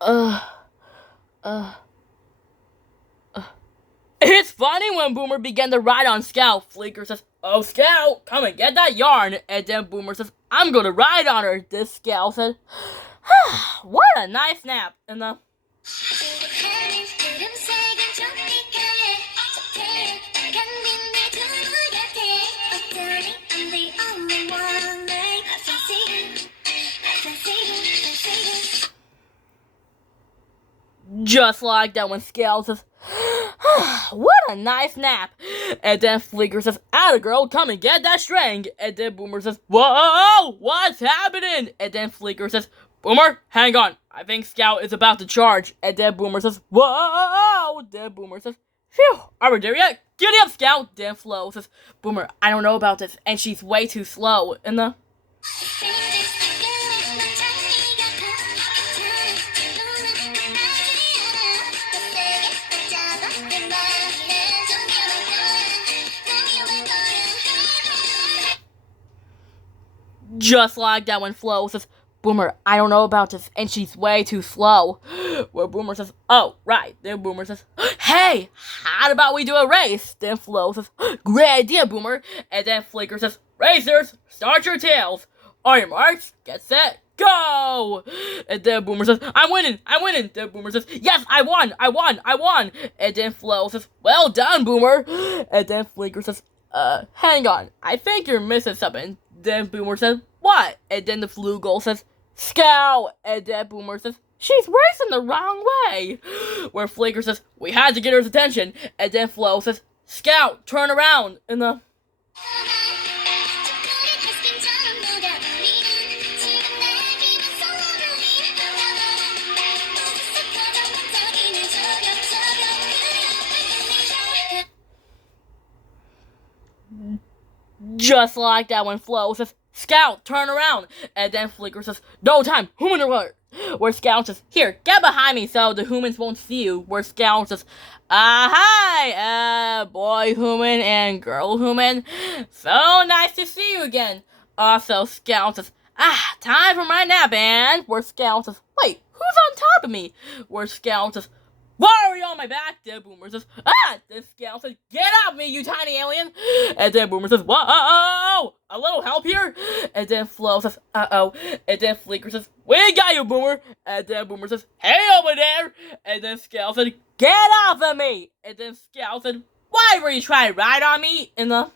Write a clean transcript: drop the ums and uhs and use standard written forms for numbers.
Uh, uh, It's funny when Boomer began to ride on Scout. Fleeker says, "Oh, Scout, come and get that yarn." And then Boomer says, "I'm gonna ride on her." This Scout said, "What a nice nap." And the just like that when Scout says, "What a nice nap." And then Fleeker says, "Atta girl, come and get that string." And then Boomer says, "Whoa, what's happening?" And then Fleeker says, "Boomer, hang on. I think Scout is about to charge." And then Boomer says, "Whoa." Then Boomer says, "Phew, are we there yet? Giddy up, Scout." Then Flo says, "Boomer, I don't know about this, and she's way too slow." And the just like that when Flo says, "Boomer, I don't know about this, and she's way too slow." Where Boomer says, "Oh, right." Then Boomer says, "Hey, how about we do a race?" Then Flo says, "Great idea, Boomer." And then Flicker says, "Racers, start your tails. On your marks, get set, go!" And then Boomer says, "I'm winning, I'm winning." Then Boomer says, "Yes, I won, I won, I won." And then Flo says, "Well done, Boomer." And then Flicker says, hang on, I think you're missing something." Then Boomer says, "What?" And then the Flu Goal says, "Scout." And then Boomer says, "She's racing the wrong way." Where Flaker says, "We had to get her attention." And then Flo says, "Scout, turn around." And the just like that when Flo says, "Scout, turn around." And then Flicker says, "No time, human alert." Where Scout says, "Here, get behind me so the humans won't see you." Where Scout says, hi, boy human and girl human. So nice to see you again." Also, Scout says, time for my nap. And where Scout says, "Wait, who's on top of me?" Where Scout says, "Why are you on my back?" Then Boomer says, Then Scout says, "Get off me, you tiny alien." And then Boomer says, "Whoa, a little help here." And then Flo says, "Uh-oh." And then Flicker says, "We got you, Boomer." And then Boomer says, "Hey, over there." And then Scout said, "Get off of me." And then Scout said, "Why were you trying to ride on me?" In the